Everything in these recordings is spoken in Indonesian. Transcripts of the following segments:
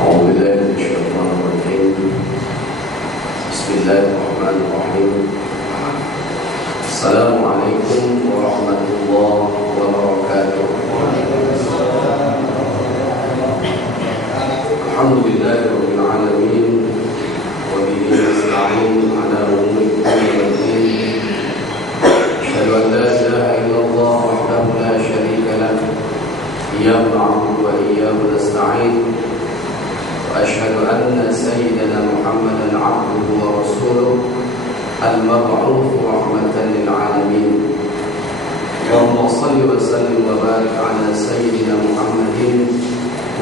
أعوذ بالله من الشيطان الرجيم. بسم الله الرحمن الرحيم. السلام عليكم ورحمة الله وبركاته. الحمد لله رب العالمين وبه نستعين على أمور الدين والدين. أشهد أن لا إله إلا الله وحده لا شريك له إياه نعبد وإياه نستعين. وأشهد أن سيدنا محمدا عبده ورسوله المبعوث رحمة للعالمين. اللهم صل وسلم وبارك على سيدنا محمد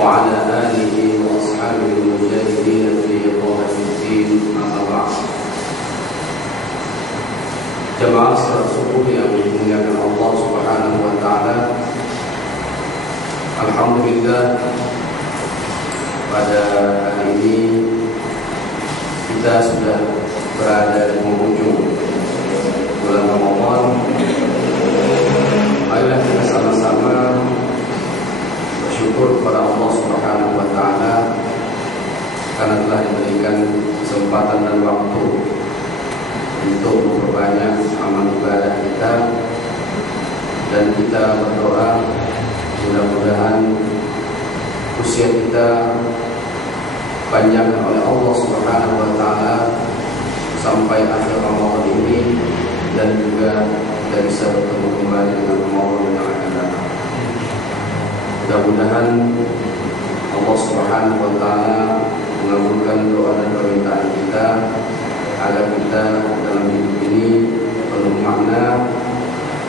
وعلى آله وأصحابه المجاهدين في إقامة الدين. أما بعد. Jemaah salat subuh yang dimuliakan Allah Subhanahu wa taala. Alhamdulillah, pada hari ini kita sudah berada di penghujung bulan Ramadan. Marilah kita sama-sama bersyukur kepada Allah Subhanahu wa taala karena telah diberikan kesempatan dan waktu untuk memperbanyak amal ibadah kita, dan kita berdoa mudah-mudahan usia kita panjangkan oleh Allah Subhanahu wa taala sampai akhir Ramadan ini, dan juga kita bisa bertemu kembali dengan Ramadan yang akan datang. Mudah-mudahan Allah Subhanahu wa taala mengabulkan doa dan permintaan kita agar kita dalam hidup ini penuh makna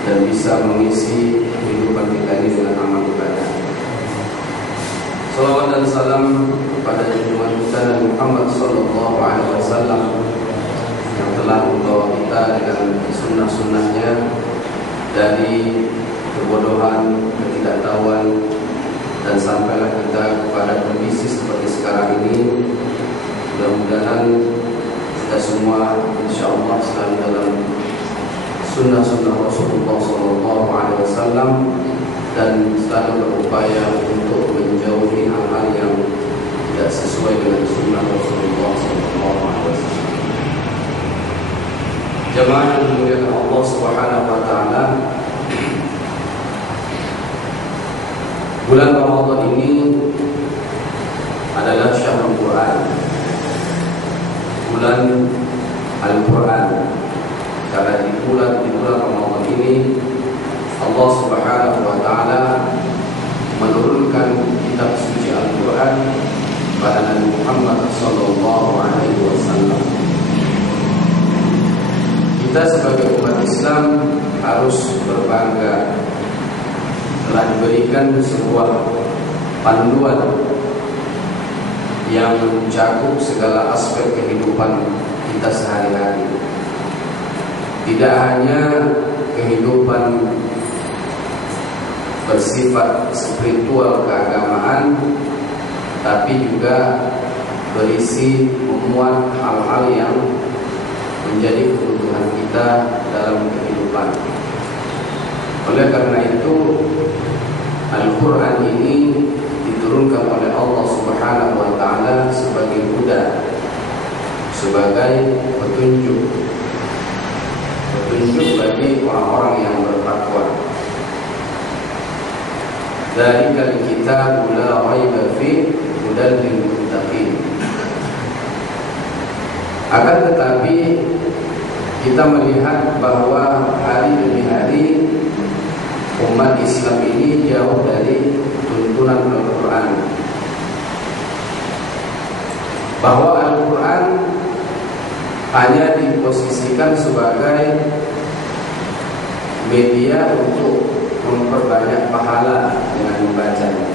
dan bisa mengisi kehidupan kita ini dengan amal ibadah. Salawat dan salam kepada junjungan kita Nabi Muhammad sallallahu alaihi wasallam yang telah membawa kita dengan sunnah-sunnahnya dari kebodohan, ketidaktahuan, dan sampailah kita kepada kondisi seperti sekarang ini. Mudah-mudahan kita semua insyaallah selalu dalam sunnah-sunnah Rasulullah sallallahu alaihi wasallam dan selalu berupaya untuk menjauhi hal-hal yang tidak sesuai dengan sunnah Rasulullah sallallahu alaihi wasallam. Jemaah yang dimuliakan Allah Subhanahu wa taala, bulan Ramadan ini adalah syahrul Quran, bulan Al-Quran. Karena di bulan Ramadan ini Allah Subhanahu wa taala menurunkan kitab suci Al-Quran pada Nabi Muhammad sallallahu alaihi wasallam. Kita sebagai umat Islam harus berbangga telah diberikan sebuah panduan yang mencakup segala aspek kehidupan kita sehari-hari. Tidak hanya kehidupan bersifat spiritual keagamaan, tapi juga berisi memuat hal-hal yang menjadi kebutuhan kita dalam kehidupan. Oleh karena itu, Al-Quran ini diturunkan oleh Allah Subhanahu wa taala sebagai huda, sebagai petunjuk bagi orang-orang yang bertakwa. Dzalikal kitabu la raiba fihi hudal lil muttaqin. Akan tetapi kita melihat bahwa hari demi hari umat Islam ini jauh dari tuntunan Al-Quran, bahwa Al-Quran hanya diposisikan sebagai media untuk memperbanyak pahala dengan membacanya.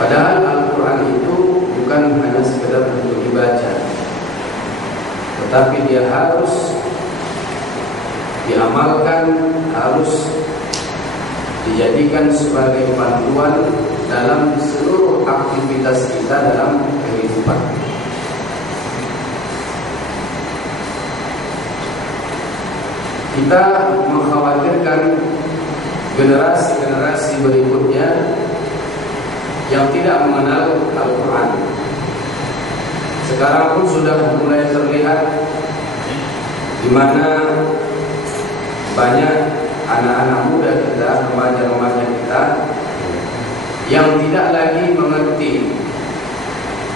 Padahal Al-Quran itu bukan hanya sekedar untuk dibaca, tetapi dia harus diamalkan, harus dijadikan sebagai panduan dalam seluruh aktivitas kita dalam kehidupan. Kita mengkhawatirkan generasi-generasi berikutnya yang tidak mengenal Al-Quran. Sekarang pun sudah mulai terlihat di mana banyak anak-anak muda kita, remaja-remaja kita yang tidak lagi mengerti,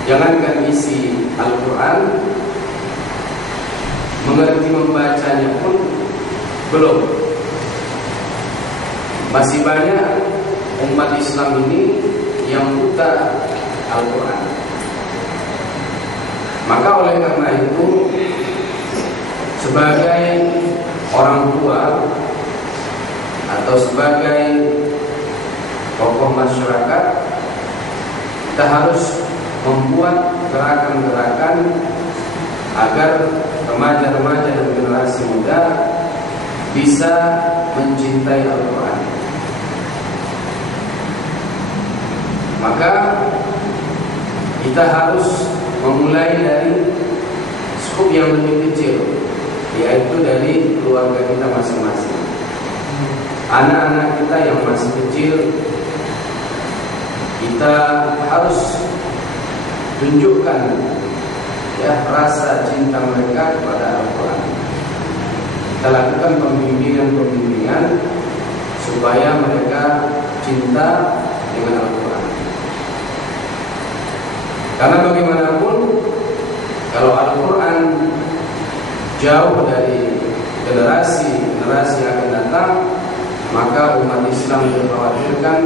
jangankan isi Al-Quran, mengerti membacanya pun belum. Masih banyak umat Islam ini yang buta Al-Quran. Maka oleh karena itu, sebagai orang tua atau sebagai tokoh masyarakat, kita harus membuat gerakan-gerakan agar remaja-remaja dan generasi muda bisa mencintai Al-Quran. Maka kita harus memulai dari skup yang lebih kecil, yaitu dari keluarga kita masing-masing. Anak-anak kita yang masih kecil, kita harus tunjukkan rasa cinta mereka kepada Al-Quran. Kita lakukan pembimbingan supaya mereka cinta dengan Al-Quran. Karena bagaimanapun, kalau Al-Quran jauh dari generasi yang akan datang, maka umat Islam dikhawatirkan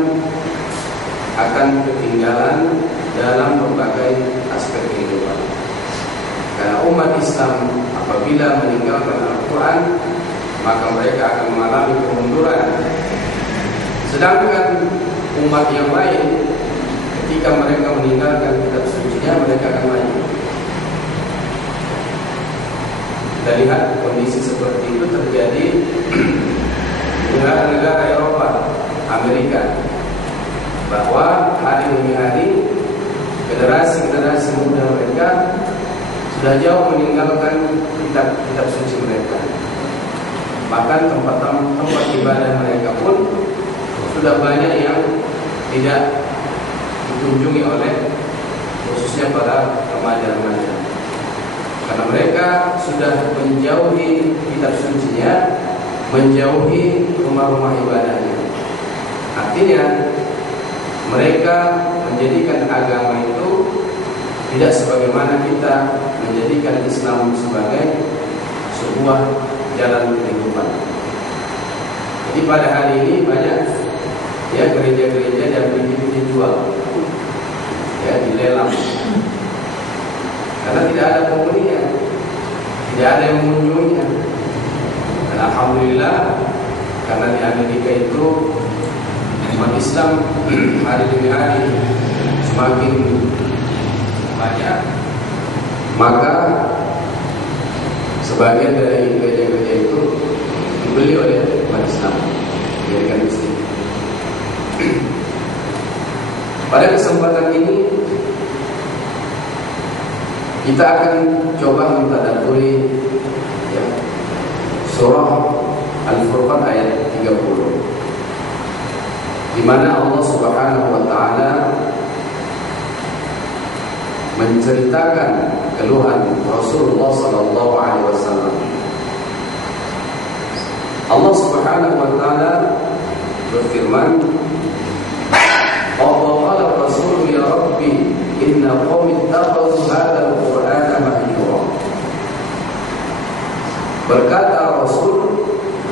akan ketinggalan dalam berbagai aspek kehidupan. Karena umat Islam apabila meninggalkan Al-Quran, maka mereka akan mengalami kemunduran. Sedangkan umat yang lain, ketika mereka meninggalkan kitab sucinya, mereka akan maju. Kita lihat kondisi seperti itu terjadi di negara-negara Eropa, Amerika, bahwa hari demi hari generasi muda mereka sudah jauh meninggalkan kitab suci mereka. Bahkan tempat ibadah mereka pun sudah banyak yang tidak dikunjungi oleh khususnya para remaja-remaja, karena mereka sudah menjauhi kitab sucinya, menjauhi rumah-rumah ibadahnya. Artinya mereka menjadikan agama itu tidak sebagaimana kita menjadikan Islam sebagai sebuah jalan kehidupan. Jadi pada hari ini banyak gereja-gereja yang dijual, dilelang, karena tidak ada penghuninya, tidak ada yang mengunjunginya. Dan alhamdulillah, karena di Amerika itu umat Islam hari demi hari semakin banyak, maka sebagian dari gereja-gereja itu dibeli oleh umat Islam, dijadikan muslim. Pada kesempatan ini kita akan coba mentadabburi surah Al-Furqan ayat 30, di mana Allah Subhanahu wa taala menceritakan keluhan Rasulullah sallallahu alaihi wasallam. Allah Subhanahu wa taala berfirman, qala Rasul ya Rabbi inna qaumi ittakhadhu hadzal Qur'ana mahjura. Berkata Rasul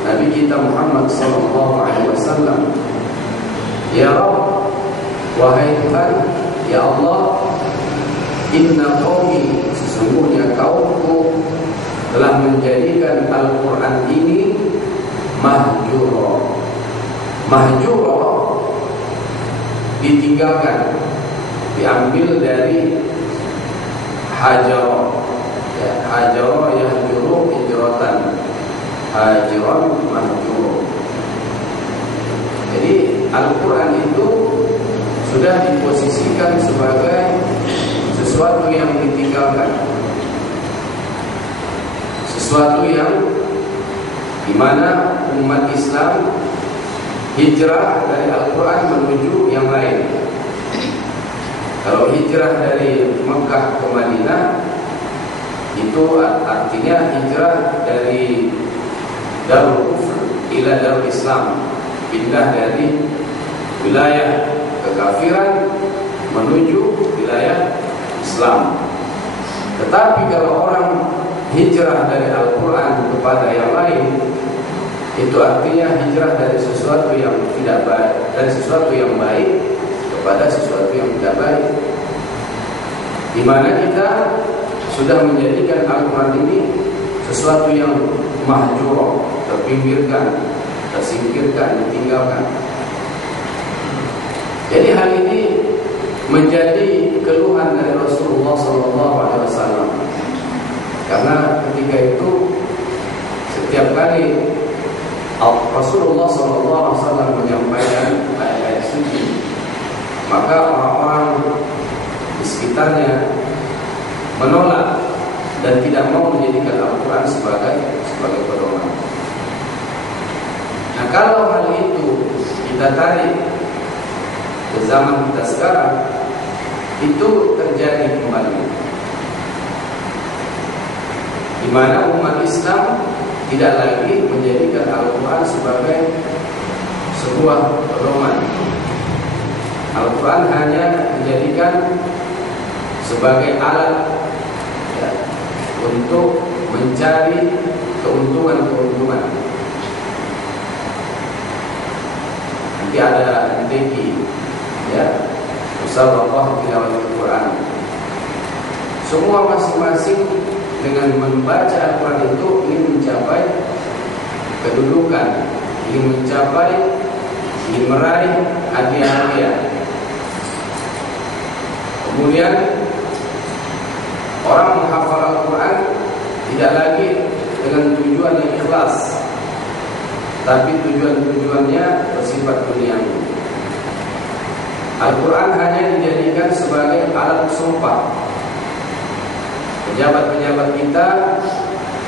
Nabi kita Muhammad sallallahu alaihi wasallam, ya Rabb, wahai Tuhan, ya Allah, inna qaumi, sesungguhnya kaumku telah menjadikan Al-Quran ini mahjura. Mahjura ditinggalkan, diambil dari hajara. Hajara yahjuru hijratan, hajiran mahjura. Jadi Al-Quran itu sudah diposisikan sebagai sesuatu yang ditinggalkan, sesuatu yang dimana umat Islam hijrah dari Al-Quran menuju yang lain. hijrah dari Mekah ke Madinah itu artinya hijrah dari Darul Kufr ila Darul Islam, pindah dari wilayah kekafiran menuju wilayah Islam. Tetapi kalau orang hijrah dari Al-Quran kepada yang lain, itu artinya hijrah dari sesuatu yang tidak baik, dari sesuatu yang baik kepada sesuatu yang tidak baik, di mana kita sudah menjadikan Al-Quran ini sesuatu yang mahjur, terpinggirkan, tersingkirkan, ditinggalkan. Jadi hal ini menjadi keluhan dari Rasulullah SAW, karena ketika itu setiap kali Rasulullah SAW menyampaikan ayat-ayat suci, maka orang-orang di sekitarnya menolak dan tidak mau menjadikan Al-Quran sebagai pedoman. Nah, kalau hal itu kita tarik ke zaman kita sekarang, itu terjadi kembali, di mana umat Islam tidak lagi menjadikan Al-Quran sebagai sebuah pedoman. Al-Quran hanya dijadikan sebagai alat untuk mencari keuntungan. Nanti ada MTQ, Musabaqah tilawah Al-Quran. Semua masing-masing dengan membaca Al-Quran itu ingin mencapai kedudukan, ingin meraih hadiah-hadiah. Kemudian orang menghafal Al-Quran tidak lagi dengan tujuan yang ikhlas, tapi tujuannya bersifat duniawi. Al-Quran hanya dijadikan sebagai alat sumpah. Pejabat-pejabat kita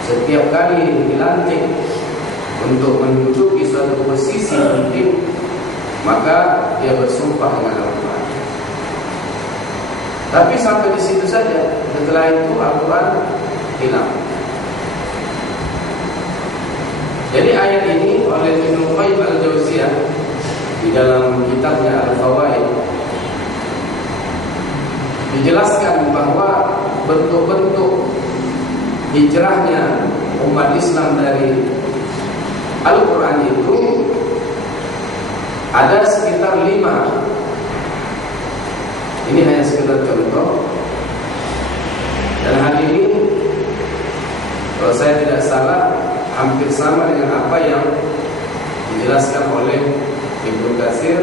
setiap kali dilantik untuk menduduki suatu posisi penting, maka dia bersumpah dengan Al-Quran. Tapi sampai di situ saja. Setelah itu Al-Quran hilang. Jadi ayat ini oleh Ibnu Qayyim Al-Jauziyah di dalam kitabnya Al-Fawaid dijelaskan bahwa bentuk-bentuk hijrahnya umat Islam dari Al-Quran itu ada sekitar 5. Ini hanya sekedar contoh. Dan hal ini, kalau saya tidak salah, hampir sama dengan apa yang dijelaskan oleh Ibnu Katsir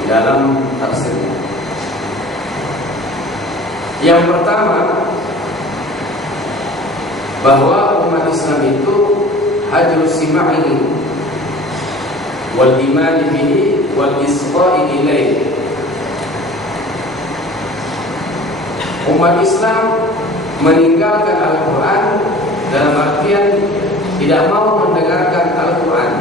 di dalam tafsirnya. Yang pertama, bahwa umat Islam itu hajrus sima'i wal imani bihi wal isqa'i ilaihi. Umat Islam meninggalkan Al-Quran dalam artian tidak mau mendengarkan Al-Quran,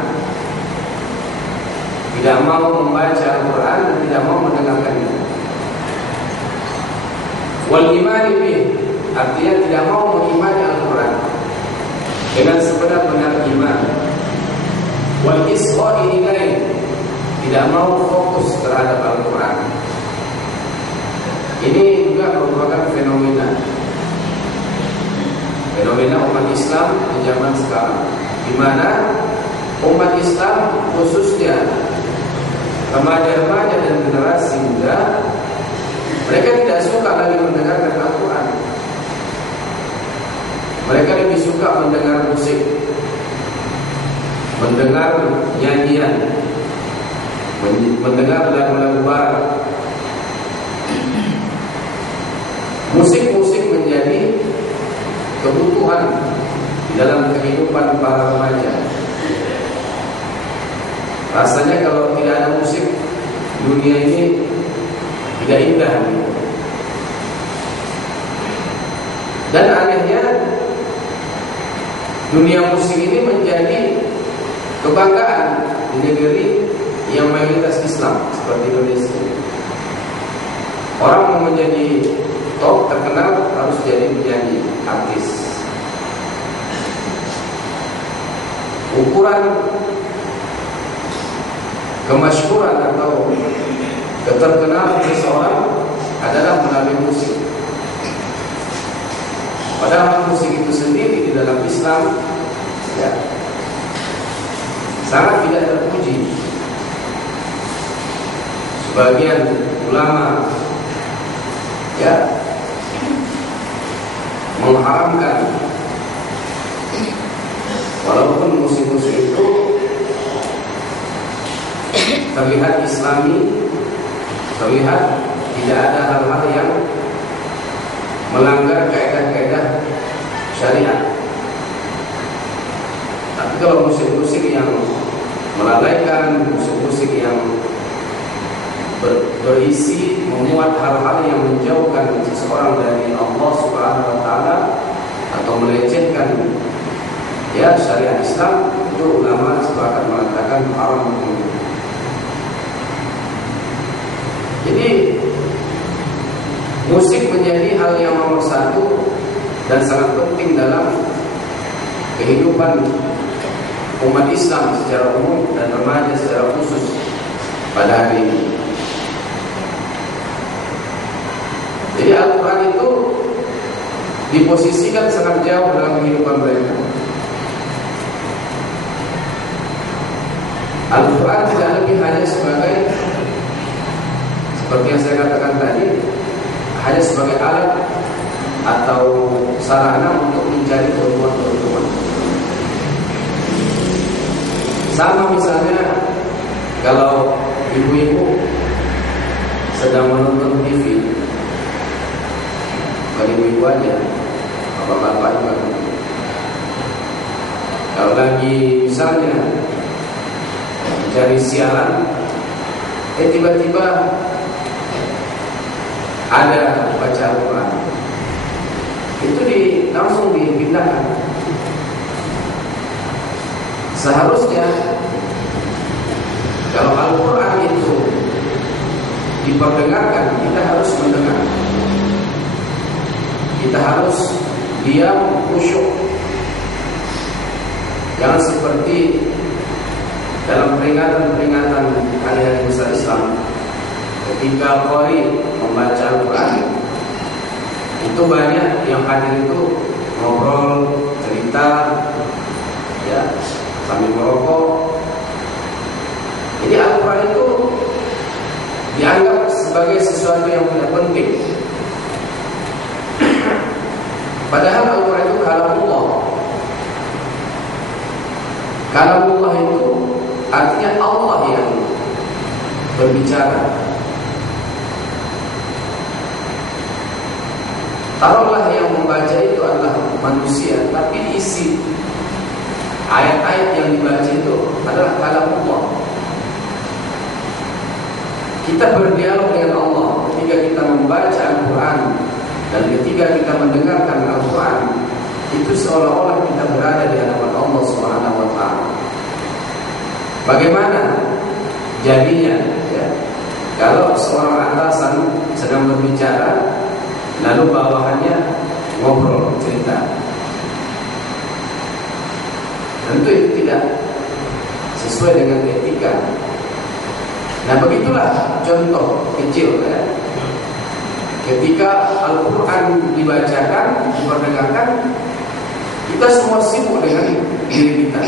tidak mau membaca Al-Quran dan tidak mau mendengarkannya. Wal imani bih, artinya tidak mau mengimani Al-Quran dengan sebenar-benar iman. Wal isqa'i ilaihi, tidak mau fokus terhadap Al-Quran. Ini juga merupakan fenomena umat Islam di zaman sekarang, di mana umat Islam khususnya remaja-remaja dan generasi muda, mereka tidak suka lagi mendengarkan Al-Quran. Mereka lebih suka mendengar musik, mendengar nyanyian, mendengar lagu-lagu barat. Musik-musik menjadi kebutuhan di dalam kehidupan para remaja. Rasanya kalau tidak ada musik, dunia ini tidak indah. Dan anehnya, dunia musik ini menjadi kebanggaan di negeri yang mayoritas Islam seperti Indonesia. Orang orang mau menjadi top terkenal harus jadi penyanyi, artis. Ukuran kemasyhuran atau keterkenalan seseorang adalah melalui musik. Padahal musik itu sendiri di dalam Islam ya, sangat tidak terpuji. Sebagian ulama ya mengharamkan, walaupun musik-musik itu terlihat islami, terlihat tidak ada hal-hal yang melanggar kaidah-kaidah syariat. Tapi kalau musik-musik yang melalaikan, musik-musik yang berisi memuat hal-hal yang menjauhkan seseorang dari Allah Subhanahu wa taala atau melecehkan ya syariat Islam, itu ulama sepakat mengatakan haram. Jadi musik menjadi hal yang nomor satu dan sangat penting dalam kehidupan umat Islam secara umum dan remaja secara khusus pada hari ini. Jadi Al-Quran itu diposisikan sangat jauh dalam kehidupan mereka. Al-Quran tidak lebih hanya sebagai, seperti yang saya katakan tadi, hanya sebagai alat atau sarana untuk mencari keuntungan. Sama misalnya kalau ibu-ibu sedang menonton TV, bukan ibu-ibu aja, bapak-bapak juga. Kalau lagi misalnya mencari siaran, tiba-tiba ada baca Al-Quran, itu langsung dipindahkan. Seharusnya kalau Al-Quran itu diperdengarkan, kita harus mendengar, kita harus diam, khusyuk. Jangan seperti dalam peringatan-peringatan hari-hari besar Islam, ketika qari membaca Al-Quran, itu banyak yang hadir itu ngobrol, cerita, ya, sambil merokok. Jadi Al-Quran itu dianggap sebagai sesuatu yang tidak penting. Padahal Al-Quran itu kalamullah. Kalamullah itu artinya Allah yang berbicara. Taruhlah yang membaca itu adalah manusia, tapi isi ayat-ayat yang dibaca itu adalah kalamullah. Kita berdialog dengan Allah ketika kita membaca Al-Quran dan ketika kita mendengarkan Al-Quran, itu seolah-olah kita berada di hadapan Allah Subhanahu wa taala. Bagaimana jadinya ya, kalau seorang atasan sedang berbicara lalu bawahannya ngobrol, cerita? Tentu itu tidak sesuai dengan etika. Nah, begitulah contoh kecil ya. Ketika Al-Quran dibacakan, diperdengarkan, kita semua sibuk dengan diri kita.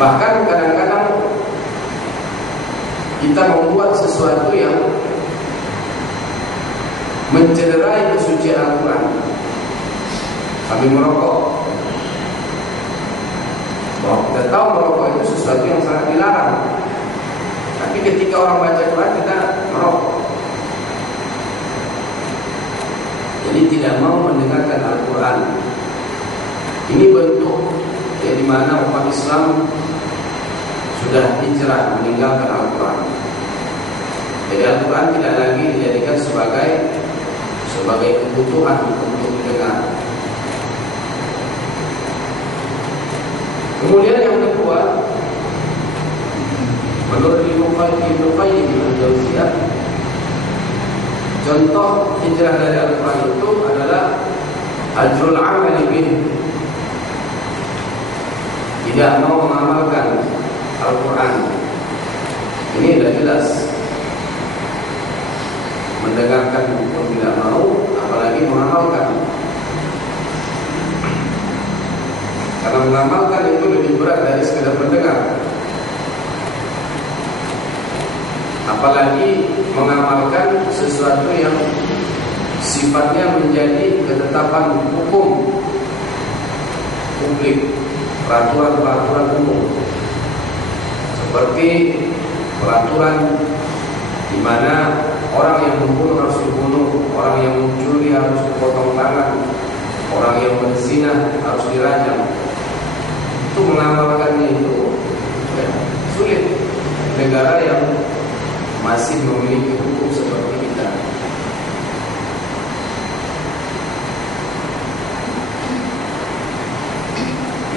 Bahkan kadang-kadang kita membuat sesuatu yang mencederai kesucian Al-Quran. Kami merokok. Bahwa kita tahu merokok itu sesuatu yang sangat dilarang. Tapi ketika orang baca Quran, kita merokok. Jadi tidak mau mendengarkan Al-Quran. Ini bentuk ya, di mana umat Islam sudah hijrah meninggalkan Al-Quran. Jadi Al-Quran tidak lagi dijadikan sebagai kebutuhan untuk didengar. Kemudian yang kedua, menurut Ibnu Qayyim al-Jauziyah, Contoh hijrah dari Al-Quran itu adalah hajrul amali bih, tidak mau mengamalkan Al-Quran. Ini sudah jelas. Mendengarkan pun tidak mau, apalagi mengamalkan. Karena mengamalkan itu lebih berat dari sekedar mendengar. Apalagi mengamalkan sesuatu yang sifatnya menjadi ketetapan hukum publik, peraturan-peraturan umum, seperti peraturan di mana orang yang membunuh harus dibunuh, orang yang mencuri harus dipotong tangan, orang yang berzina harus dirajam. Itu mengamalkannya itu ya, sulit. Negara yang masih memiliki hukum seperti kita.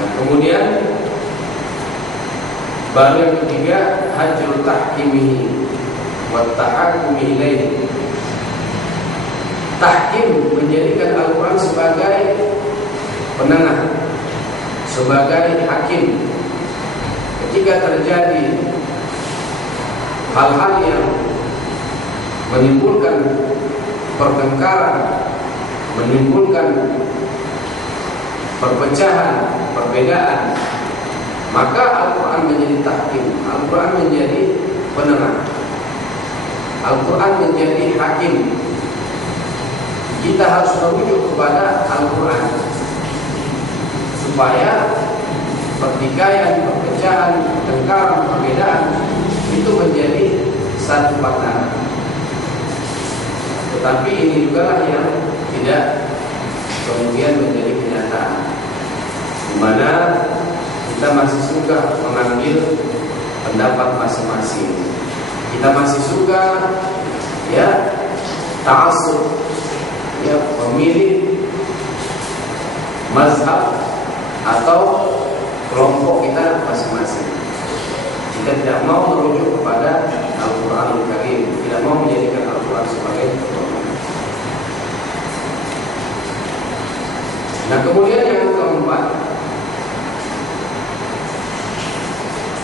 Nah, kemudian baru yang ketiga, hajrul tahkimihi wa tahakumi ilaihi. Tahkim menjadikan Al-Quran sebagai penengah, sebagai hakim. Ketika terjadi hal-hal yang menimbulkan pertengkaran, menimbulkan perpecahan, perbedaan, maka Al-Quran menjadi tahkim, Al-Quran menjadi penengah, Al-Quran menjadi hakim. Kita harus merujuk kepada Al-Quran supaya pertikaian, perpecahan, pertengkaran, perbedaan itu menjadi satu pandangan. Tetapi ini juga lah yang tidak kemudian menjadi kenyataan, di mana kita masih suka mengambil pendapat masing-masing. Kita masih suka ya ta'assub, ya memilih mazhab atau kelompok kita masing-masing. Kita tidak mau merujuk kepada Al-Quranul Karim, tidak mau menjadikan Al-Quran sebagai pedoman. Nah, kemudian yang keempat,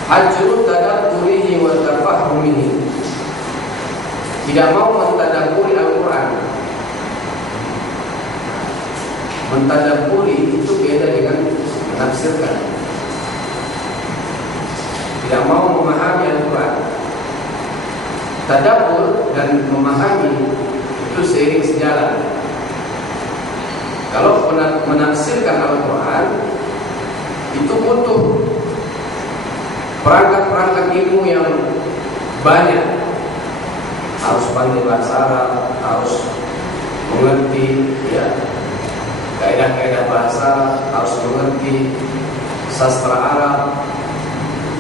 hajrut tadabburihi wa tafahumihi. Tidak mau mentadabburi Al-Quran. Mentadabburi itu beda dengan menafsirkan. Tidak mau memahami Al-Quran. Tadabbur dan memahami itu seiring sejalan. Kalau menafsirkan Al-Quran itu butuh perangkat-perangkat ilmu yang banyak. Harus pandai bahasa Arab, harus mengerti ya kaidah-kaidah bahasa, harus mengerti sastra Arab,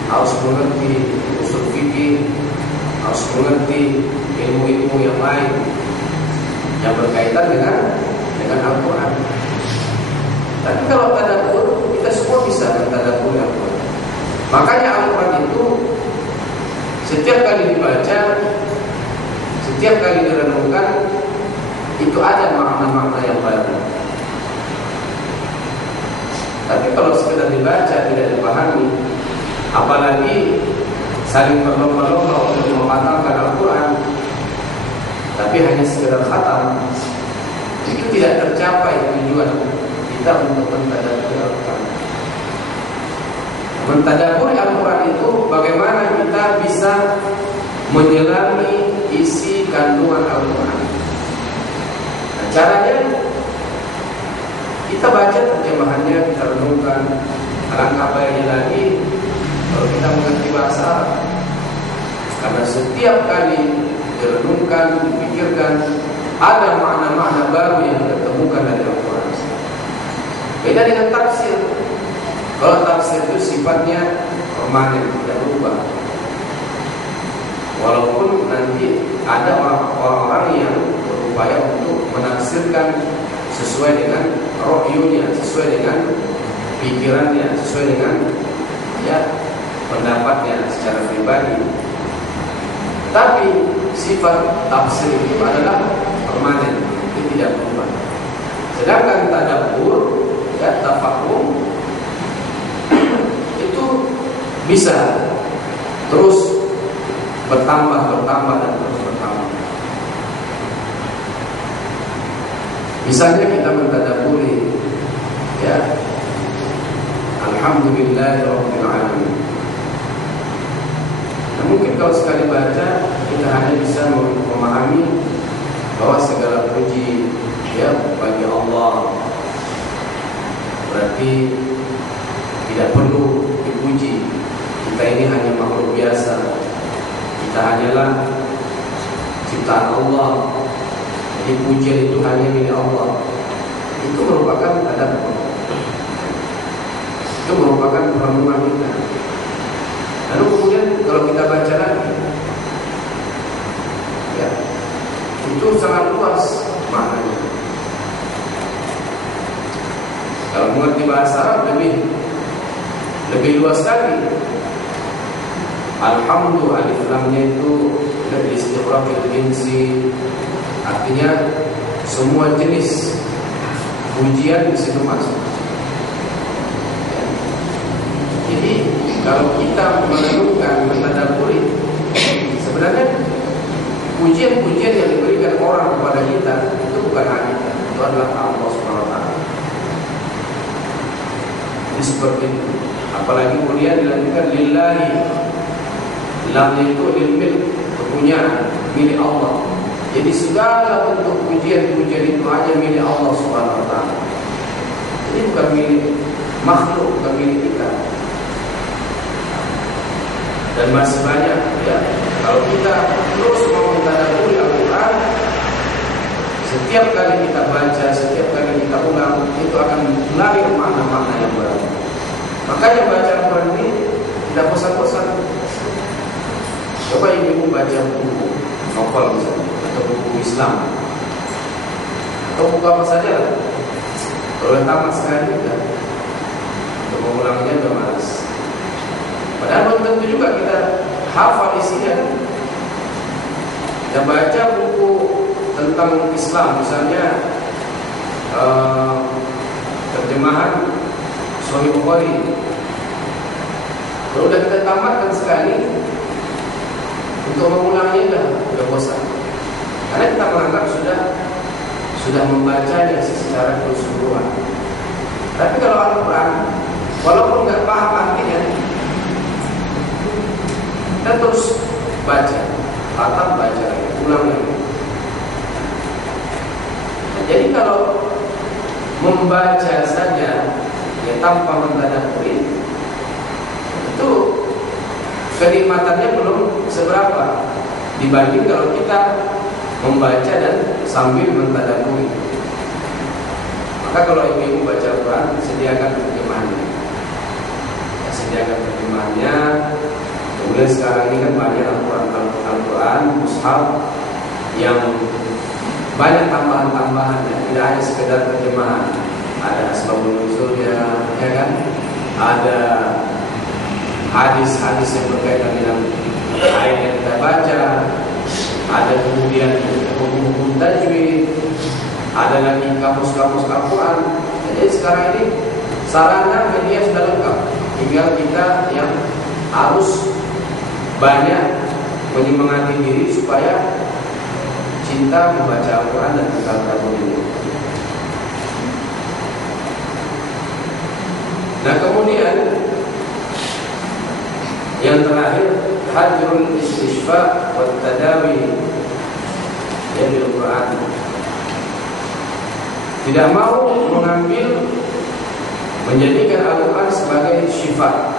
harus mengerti usul fikih, harus mengerti ilmu-ilmu yang lain yang berkaitan dengan Al-Quran. Tapi kalau tadabbur, kita semua bisa mentadabbur Al-Quran. Makanya Al-Quran itu setiap kali dibaca, setiap kali direnungkan, itu ada makna-makna yang baru. Tapi kalau sekedar dibaca tidak dipahami, apalagi saling berlomba-lomba untuk menghafalkan Al-Quran, tapi hanya sekedar khatam, itu tidak tercapai tujuan kita untuk mentadabbur Al-Quran. Mentadabbur Al-Quran itu bagaimana kita bisa menyelami isi kandungan Al-Quran. Nah, caranya kita baca terjemahannya, kita renungkan. Alangkah baiknya lagi kalau kita mengerti bahasa Arab, karena setiap kali direnungkan, dipikirkan, ada makna-makna baru yang kita temukan dari Al-Quran. Beda dengan tafsir. Kalau tafsir itu sifatnya permanen, tidak berubah. Walaupun nanti ada orang-orang yang berupaya untuk menafsirkan sesuai dengan rohyunya, sesuai dengan pikirannya, sesuai dengan ya pendapatnya secara pribadi. Tetapi sifat tafsir itu adalah permanen, itu tidak berubah. Sedangkan tadabbur, ya, tafakkur itu bisa terus bertambah dan terus bertambah. Misalnya kita mentadabburi, ya, Alhamdulillahirabbil alamin. Nah, mungkin kalau sekali baca kita hanya bisa memahami bahwa segala puji, ya, bagi Allah. Berarti tidak perlu dipuji. Kita ini hanya makhluk biasa. Kita hanyalah ciptaan Allah. Jadi pujian itu hanya milik Allah. Itu merupakan adab. Itu merupakan perenungan kita. Lalu kemudian kalau kita baca lagi, ya, itu sangat luas maknanya. Kalau mengerti bahasa Arab lebih luas lagi. Alhamdulillah, alif lamnya itu dari istighraqil jinsi, artinya semua jenis pujian di situ masuk. Ya. Jadi kalau kita merenungkan, mentadabburi, sebenarnya pujian-pujian yang diberikan orang kepada kita itu bukan hak kita, itu adalah Allah Subhanahu wa taala. Jadi seperti itu. Apalagi kemudian dilanjutkan lillahi, lamnya itu lil-milk, kepunyaan milik Allah. Jadi segala bentuk pujian-pujian itu hanya milik Allah Subhanahu wa taala. Ini bukan milik makhluk, bukan milik kita. Dan masih banyak, ya. Kalau kita terus mau mentadabburi Al-Quran, setiap kali kita baca, setiap kali kita ulang, itu akan lahir makna-makna yang baru. Makanya baca Al-Quran ini tidak bosan-bosan. Coba ibu baca buku novel misalnya, atau buku Islam, atau buku apa saja lah. Kalau tamat sekali, ya, untuk mengulangnya udah malas. Padahal belum tentu juga kita hafal isinya. Kita baca buku tentang Islam, misalnya terjemahan Sahih Bukhari. Kalau udah kita tamatkan sekali, untuk mengulangnya udah bosan. Karena kita menganggap sudah membacanya secara keseluruhan. Tapi kalau Al-Quran, walaupun nggak paham artinya, kita terus baca, khatam baca, ulang lagi. Nah, jadi kalau membaca saja, ya, tanpa mentadabburi, itu kenikmatannya belum seberapa dibanding kalau kita membaca dan sambil mentadabburi. Maka kalau ibu baca Al-Quran, sediakan terjemahannya. Ya, sediakan terjemahannya. Kemudian sekarang ini kan banyak Al-Quran, mushaf yang banyak tambahan-tambahan, ya. Tidak hanya sekedar terjemahan. Ada asbabun nuzulnya, ya kan? Ada hadis-hadis yang berkaitan dengan ayat yang kita baca. Ada kemudian hukum-hukum tajwid. Ada lagi kamus-kamus Al-Quran. Jadi sekarang ini sarana media sudah lengkap. Tinggal kita yang harus banyak menyemangati diri supaya cinta membaca Al-Quran dan mentadabbur ini. Nah, kemudian yang terakhir, hajrul istishfa wa tadawi dari Al-Quran. Tidak mau mengambil, menjadikan Al-Quran sebagai syifa,